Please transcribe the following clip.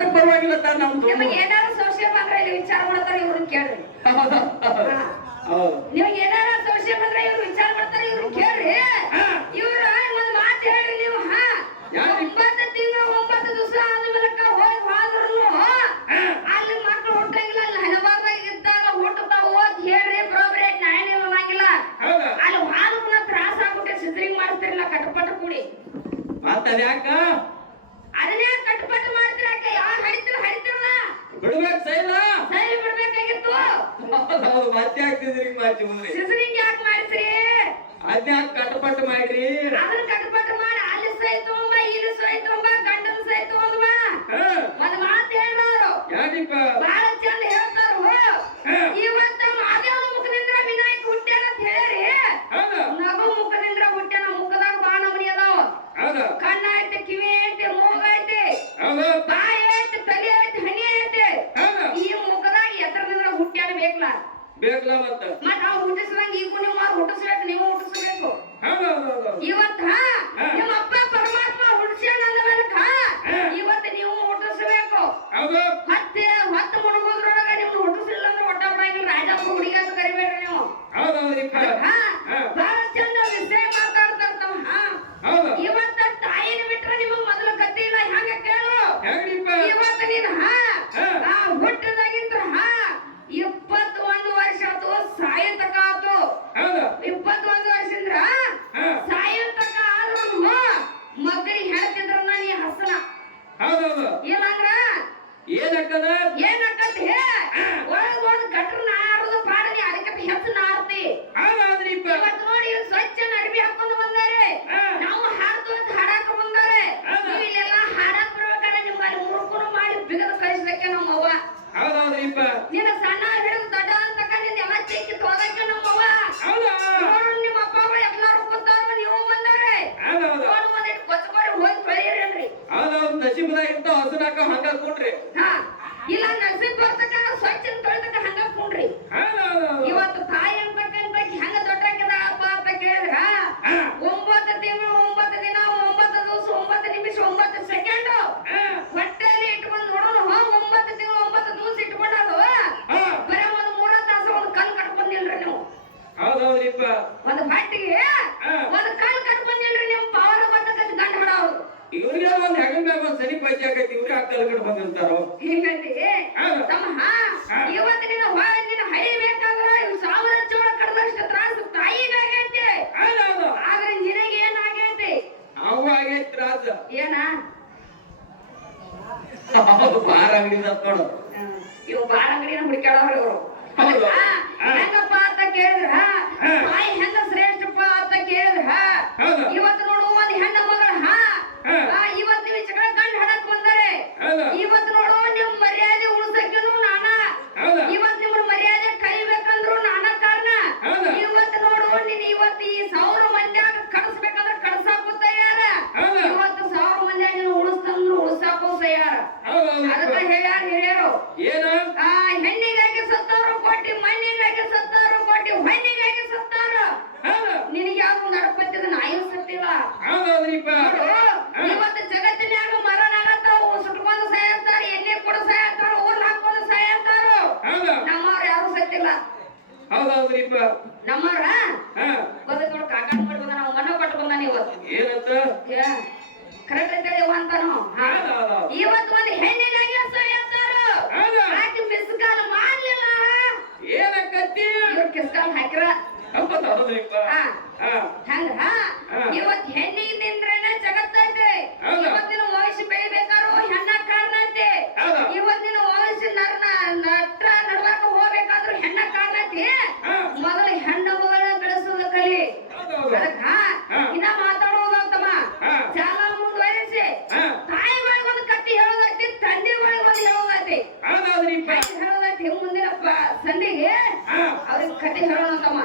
ಪರವಾಗಿಲ್ಲ ನಮ್ದು ನಿಮಗೆ ಏನಾದ್ರು ಸೋಷಿಯಲ್ ಬಂದ್ರೆ ಇಲ್ಲಿ ವಿಚಾರ ಮಾಡ್ತಾರೆ ಇವ್ರನ್ನ ಕೇಳ್ರಿ. ನಿಮಗೆ ಏನಾದ್ರು ಸೋಷಿಯಲ್ ಬಂದ್ರೆ ಇವ್ರು ವಿಚಾರ ಮಾಡ್ತಾರೆ ಇವ್ರನ್ನ ಕೇಳ್ರಿ. ಇವ್ರ ಒಂದ್ ಮಾತು ಹೇಳ್ರಿ ನೀವು. 9 ತಿಂಗಳು 9 ದಿವಸ ಆದ್ಮೇಲೆ ಹೋದ್ರು ಅಲ್ಲಿ ಮಕ್ಕಳು ಹುಟ್ಟಂಗಿಲ್ಲ. ಅಲ್ಲಿ ಹಣಬಾರ್ದಾಗ ಇದ್ದಾಗ ಹುಟ್ಟತಾವ ಓದ್ ಹೇಳ್ರಿ ಬರೋಬ್ರಿ ನ್ಯಾಯನೇ ಅನ್ನಂಗಿಲ್ಲ. ಅಲ್ಲಿ ಹಾಲು ತ್ರಾಸ ಆಗ್ಬಿಟ್ಟೆ ಸಿದ್ರಿಂಗ್ ಮಾಡ್ತಿರಲ್ಲ ಕಟಪಟ ಕೂಡಿ ಮಾತಾಡ್ಯಾಕ ಅದನ್ನೇ ಕಟಪಟ ಮಾಡ್ತಿರಾಕ ಯಾರು ಹಡಿತಿರಲ್ಲ ಬಿಡ್ಬೇಕು ಸೈಲ ಸೈಲ್ ಬಿಡ್ಬೇಕಾಗಿತ್ತು. ಹೌದು ಮತ್ತೆ ಆಗ್ತಿದ್ರಿ ಮಾಡ್ತೀವಿ ಸಿದ್ರಿಂಗ್ ಯಾಕೆ ಮಾಡ್ತೀರಿ? ಅದ್ಯಾಕ ಕಟಪಟ ಮಾಡ್ರಿ? ಅದನ್ನ ಕಟಪಟ ಮಾಡಿ ಅಲ್ಲಿ ಸೈ ತಗೊಂಬ ಇಲ್ಲಿ ಸೈ ತಗೊಂಬ ಗಂಡನ ಸೈ ತಗೊಂಬ ಒಂದ್ ಮಾತು ಹೇಳೋರು ಯಾರಿಪ್ಪ ಬಹಳ ಚಂದ ಹೇಳ್ತಾರು. ಇವತ್ತ ಮಾದೇವನ ಮುಖದಿಂದ ವಿನಾಯಕ ಹುಟ್ಟ್ಯಾನ ಅಂತ ಹೇಳಿ ನಗು ಮುಖದಿಂದ ಹುಟ್ಟ್ಯಾನ. ಮುಖದಾಗ ಬಾಣ ಮನಿ ಅದಾವ, ಕಣ್ಣ ಐತೆ, ಕಿವಿ ಐತೆ, ಮೂಗ ಐತೆ, ಬಾಯಿ ಐತೆ, ತಲೆ ಐತೆ, ಹನಿ ಐತೆ. ಈ ಮುಖದಾಗ ಎತ್ತರದಿಂದ ಹುಟ್ಟ್ಯಾನ ಬೇಕಲ್ಲ ಬೇಕಲ್ಲ ಮತ್ತ ಅವ್ರು ಹುಟ್ಟಿಸಿದಂಗ ಈಗ ನೀವು ಹುಟ್ಟಿಸ್ಬೇಕು, ನೀವು ಹುಟ್ಟಿಸ್ಬೇಕು. ಇವತ್ತ ನಿಮ್ಮ ಅಪ್ಪ ಪರಮಾತ್ಮ ಹುಟ್ಟಿಸ್ಯಾನ ಅಂದ ಮೇಲಕ ಇವತ್ತು ನೀವು ಹುಟ್ಟಿಸ್ಬೇಕು. ಹೊತ್ತು ಮುಳುಗೋದ್ರೊಳಗ ನಿಮ್ನ ಹುಟ್ಟಿಸ್ಲಿಲ್ಲ ಅಂದ್ರೆ ಒಟ್ಟ ಬಿಡಂಗಿಲ್ಲ. ರಾಜಪ್ಪ ಹುಡುಗಿ ಅಂತ ಕರಿಬೇಡ್ರಿ ನೀವು. ಬಹಳ ಚಂದ ವಿಷಯ ಮಾತಾಡ್ತಾರ ತಮ್ಮ. ಇವತ್ತ ತಾಯಿನ ಬಿಟ್ರೆ ನಿಮಗ್ ಮೊದಲು ಗತಿ ಇಲ್ಲ. ಹೆಂಗ ಕೇಳು? ಇವತ್ತ ನೀನ್ ಹುಟ್ಟದಾಗಿಂತ 21 ವರ್ಷ ಆತು, ಸಾಯತಕ ಆತು. 21 ವರ್ಷದಿಂದ ಸಾಯತಕ ಆದ್ರೂ ಮಕ್ಕಳಿಗೆ ಹೇಳ್ತಿದ್ರನ್ನ ನೀ ಹಸನ ಇಲ್ಲಂದ್ರ ಏನಾಕತಿ ಒಳಗ ಒಂದ್ ಗಟ್ರ ನಾರೋದು ಪಾಡ ನೀ ಅದಕ್ಕೆ ಹೆಚ್ಚು ನಾರ್ತಿ. ಇವತ್ತು ನೋಡಿ ಸ್ವಚ್ಛ ಅರ್ಬಿ ಹಾಕೊಂಡು ಬಂದಾರೆ, ನಾವು ಹಾಡ್ತು ಅಂತ ಹಾಡಾಕ ಬಂದಾರೆ. ಇಲ್ಲೆಲ್ಲ ಹಾಡಾಕ್ ಬರ್ಬೇಕಾದ್ರೆ ನಿಮ್ಮಲ್ಲಿ ಮುರುಕುನು ಮಾಡಿ ಬಿಗದು ಕಳಿಸ್ಬೇಕೆ ನಮ್ಮವ್ವ. ನಿನ್ನ ಸಣ್ಣ ಹಿಡಿದು ದೊಡ್ಡ ಅಂತಕ ನಿನ್ನ ಎಲ್ಲ ಚಿಕ್ಕಿ ತೋದಕ್ಕೆ ನಮ್ಮವ್ವ. ನೋಡು ನಿಮ್ಮ ಅಪ್ಪ ಎಲ್ಲಾರು ಕೂತಾರು, ನೀವು ಬಂದಾರೆ. ನೋಡು ಒಂದಿಟ್ಟು ಕೊಚ್ಕೊರಿ ಹೋಗಿ ತೊಳೆಯಿರೇನ್ರಿ. ನಸೀಬದಾಗ ಇರ್ತಾವ ಹಸನಾಕ ಹಂಗ ಕೂಡ್ರಿ. ಇಲ್ಲ ನಸೀಬ್ ಬರ್ತಕ್ಕ ಸ್ವಚ್ಛ ತೊಳೆದಕ್ಕ ಹಂಗ ಕೂಡ್ರಿ. ಇವತ್ತು ತಾಯಿ ಅನ್ಬೇಕಂತ ಹೆಂಗ ದೊಡ್ಡಕ್ಕಿದ ಅಪ್ಪ ಅಂತ ಕೇಳಿದ್ರ 9 ತಿಂಗಳು 9 ದಿನ 9 ದಿವಸ 9 ನಿಮಿಷ 9 ಸೆಕೆಂಡ್ ಹೊಟ್ಟೆಯಲ್ಲಿ ಇಟ್ಕೊಂಡು ನೋಡೋಣ. 9 ತಿಂಗಳು 9 ದಿವಸ ಇಟ್ಕೊಂಡದು ಬರೀ ಒಂದು 3 ತಾಸು ಒಂದು ಕಲ್ ಕಟ್ಕೊಂದಿಲ್ರಿ ನೀವು. ಒಂದು ಬಟ್ಟಿಗೆ ಒಂದು ಕಲ್ ಕಟ್ಕೊಂದಿಲ್ರಿ ನೀವು. ಪವರ್ ಬಂದಕ್ಕೆ ಗಂಡ ಹೊಡೋದು ಇವ್ರಿಗೆ ಒಂದ್ ಹೆಗನ್ ಒಂದ್ ಸರಿ ಪೈಕಿ ಆಗೈತಿ. ಇವ್ರಿಗೆ ಕಲ್ಗಡ್ ಬಂದಿರ್ತಾರೋ ಹಿಂಗಂತಿ ತಮ್ಮ. ಇವತ್ತು ನಿನ್ನ ಹಡಿಬೇಕಾದ್ರ ಇವ್ 1000 ಚೋಳ ಕಡ್ದಷ್ಟು ತ್ರಾಸು ತಾಯಿಗಾಗೈತಿ. ಆದ್ರೆ ನಿನಗೆ ಏನಾಗೈತಿ? ಅವು ಆಗೈತಿ ತ್ರಾಸ. ಏನ ಬಾರ ಅಂಗಡಿ ನೋಡು. ಇವ್ ಬಾಳ ಅಂಗಡಿನ ಹುಡುಕ್ಯಾಡವ್ರ ಇವ್ರು. ಹೆಂಗಪ್ಪ ಅಂತ ಕೇಳಿದ್ರ ತಾಯಿ ಹೆಂಗ ಶ್ರೇಷ್ಠಪ್ಪ ಅಂತ ಕೇಳಿದ್ರ ಇವತ್ತು ನೋಡು ಒಂದ್ ಹೆಣ್ಣ ಮಗಳ ಇವತ್ತು ನೀವು ಜಗಳ ಗಂಡ ಹಡಕ್ ಬಂದರೆ ಇವತ್ತು ನೋಡು ನಿಮ್ ಮರ್ಯಾದೆ ಉಳಿಸಕ್ಕಿದ್ರು ನಾನ. ಇವತ್ತು ನಿಮ್ ಮರ್ಯಾದೆ ಕಲಿಬೇಕಂದ್ರು ನಾನ ಕಾರಣ. ಇವತ್ತು ನೋಡು ನೀನ್ ಇವತ್ತು ಈ 1000 ಮಂದ್ಯಾಗ ಕಳಿಸ್ಬೇಕಂದ್ರೆ ಕಳ್ಸಾಕು ತಯಾರ. ಇವತ್ತು 1000 ಮಂದ್ಯಾಗ ನೀನು ಉಳಿಸ್ತಂದ್ರು ಉಳಿಸಾಕು ತಯಾರ. ಅದಕ್ಕ ಹೇಳ್ಯಾರು ಹೆಣ್ಣಿಗಾಗಿ ಸತ್ತವ್ರು ಕೊಟ್ಟಿ, ಮಣ್ಣಿಗಾಗಿ ಸತ್ತವ್ರು ಕೊಟ್ಟಿ, ಹೊಣ್ಣಿಗಾಗಿ ಸತ್ತವ್ರು. ನಿನಗೆ ಯಾವ ನಡಪತ್ತಿದ ನಾಯಿ ಸತ್ತಿಲ್ಲ. ಇವತ್ತು ಜಗತ್ತಿನ್ಯಾಗ ಮರಣ ಆಗತ್ತಾವ, ಸುಟ್ಕೊಂಡು ಸಾಯಂತಾರ, ಎಣ್ಣೆ ಕೂಡ ಸಾಯಂತಾರ, ಊರ್ನ ಹಾಕೊಂಡು ಸಾಯಂತಾರ. ನಮ್ಮವ್ರ ಯಾರು ಸತ್ತಿಲ್ಲ. ನಮ್ಮವ್ರ ಬದುಕೊಂಡು ಕಾಕಾಡ್ ಮಾಡಿ ಬಂದ. ನಾವು ಮನೆ ಕೊಟ್ಟು ಬಂದಾನ ಇವತ್ತು. ಕರೆಕ್ಟ್ ಐತೆ ಅಂತಾನು. ಇವತ್ತು ಒಂದು ಹೆಣ್ಣಿಗಾಗಿ ಸಾಯಂತಾರ. ಆಕೆ ಮಿಸ್ ಕಾಲ್ ಮಾಡ್ಲಿಲ್ಲ. ಇವ್ರ ಕಿಸ್ ಕಾಲ್ ಹಾಕಿರ ಹಂಗ. ಇವತ್ ಹೆಣ್ಣಿನಿಂದ್ರೇನೆ ಜಗತ್ತೈತೆ. ಇವತ್ತಿನ ವಯಸ್ಸು ಬೆಳಿಬೇಕಾದ್ರು ಹೆಣ್ಣ ಕಾರಣ ಐತೆ. ಇವತ್ತಿನ ವಯಸ್ಸು ನಟ ನಡ್ಲಾಕ ಹೋಗ್ಬೇಕಾದ್ರು ಹೆಣ್ಣ ಕಾರಣ ಐತಿ. ಮೊದಲು ಹೆಣ್ಣು ಮಗಳನ್ನ ಬೆಳೆಸೋದ ಕಲಿ. ಅದಕ್ಕ ಇನ್ನ ಮಾತಾಡೋದಂತಮ್ಮ ಜಾಗ ಮುಂದುವರಿಸಿ ತಾಯಿಗಳಿಗೆ ಒಂದು ಕತ್ತಿ ಹೇಳೋದೈತಿ, ತಂದೆಗಳಿಗೆ ಒಂದು ಹೇಳೋದೈತಿ. ಹೇಳೋದೈತಿ ಮುಂದಿನ ಸಂಧಿಗೆ ಅವ್ರಿಗೆ ಕತ್ತಿ ಹೇಳೋಣಂತಮ್ಮ.